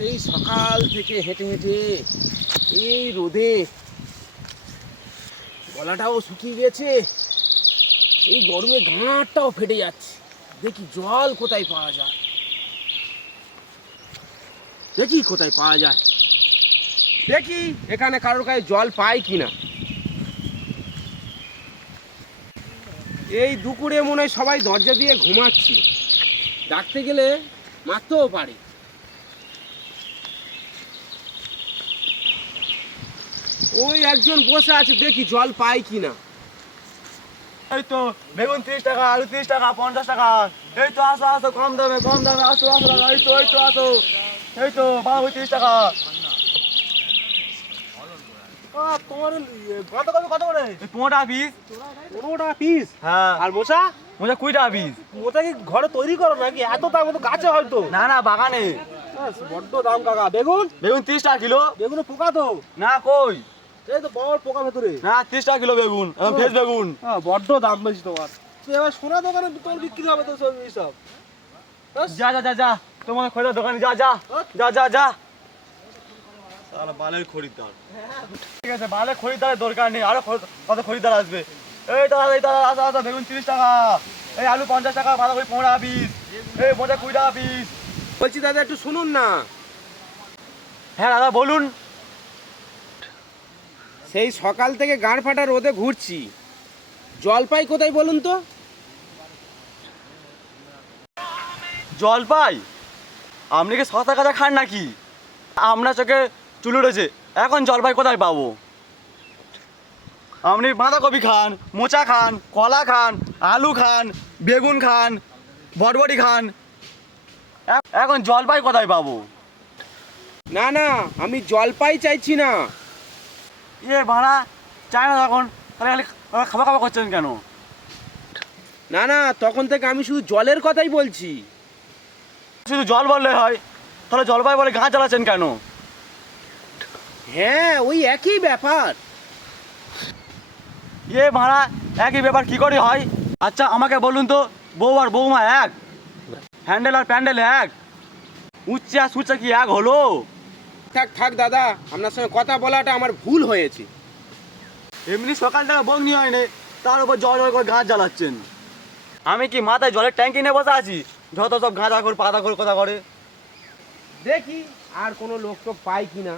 সেই সকাল থেকে হেঁটে হেঁটে এই রোদে গলাটাও শুকিয়ে গেছে, এই গরমে গাঁটটাও ফেটে যাচ্ছে। দেখি জল কোথায় পাওয়া যায়, দেখি এখানে কারোর কাছে জল পাই কিনা। এই দুপুরে মনে হয় সবাই দরজা দিয়ে ঘুমাচ্ছে, ডাকতে গেলে মারতেও পারে। ওই একজন বসে আছে, দেখি জল পাই কিনা। এই তো বেগুন 30 টাকা, আলু 30 টাকা, 50 টাকা। এই তো আসো আসো, কম দামে আসো আসো দাদা, এই তো আসো। এই তো বাবু 30 টাকা। তোমার বাঁধাকপি কত করে? 15 টাকা পিস। 15 টাকা পিস? হ্যাঁ। আর মোচা? মোজা 20 টাকা পিস। মোচা কি ঘরে তৈরি করো নাকি? এত দাম তো গাছে হয়তো। না না, বাগানে। বড্ড দাম কাকা। বেগুন? বেগুন 30 টাকা কিলো। বেগুনে পোকা তো? না কই, এই তো বড় পোকা ভেতরে। না 30 টাকা কিলো বেগুন, ফ্রেশ বেগুন। বড্ড দাম বেশি তোমার। তুই এবার সোনা দোকানে তোর বিক্রি হবে তো সব এইসব। যা যা যা যা, তোমার খরিদার দোকানে যা যা যা যা যা। সালা বালের খরিদ্দার। ঠিক আছে, বালের খরিদ্দারের দরকার নেই, আরো কত খরিদ্দার আসবে। এই দাদা আসো আসো, বেগুন 30 টাকা, এই আলু 50 টাকা, বাঁধাকপি 15 টাকা পিস, এই মোজা 20 টাকা পিস। বলছি দাদা একটু শুনুন না। হ্যাঁ দাদা বলুন। সেই সকাল থেকে গাঁড় ফাটা রোদে ঘুরছি, জলপাই কোথায় বলুন তো? জলপাই? আপনি কি শশা কাঁচা খান নাকি? আপনার চোখে চুল উঠেছে, এখন জলপাই কোথায় পাবো? আপনি বাঁধাকপি খান, মোচা খান, কলা খান, আলু খান, বেগুন খান, বটবটি খান, এখন জলপাই কোথায় পাবো? না না, আমি জলপাই চাইছি না। ভাড়া চাই না তখন, তাহলে খালি খাওয়া খাওয়া করছেন কেন? না না, তখন থেকে আমি শুধু জলের কথাই বলছি। শুধু জল বললে হয়? তাহলে জলপাই বলে গাঁ চালাচ্ছেন কেন? হ্যাঁ, ওই একই ব্যাপার। ভাড়া একই ব্যাপার কি করে হয়? আচ্ছা আমাকে বলুন তো, বউ আর বৌমা এক? হ্যান্ডেল আর প্যান্ডেল এক? উচ্চে আর সুচ্চে কি এক হলো? থাক থাক দাদা, আপনার সঙ্গে কথা বলাটা আমার ভুল হয়েছে। এমনি সকালটা বগ্নি হয়নি, তার উপর জল জল করে গাছ জ্বালাচ্ছেন। আমি কি মাথায় জলের ট্যাঙ্কি নিয়ে বসে আছি, যত সব গাঁজা করে পাতা করে কথা করে? দেখি আর কোনো লোক টোক পাই কিনা।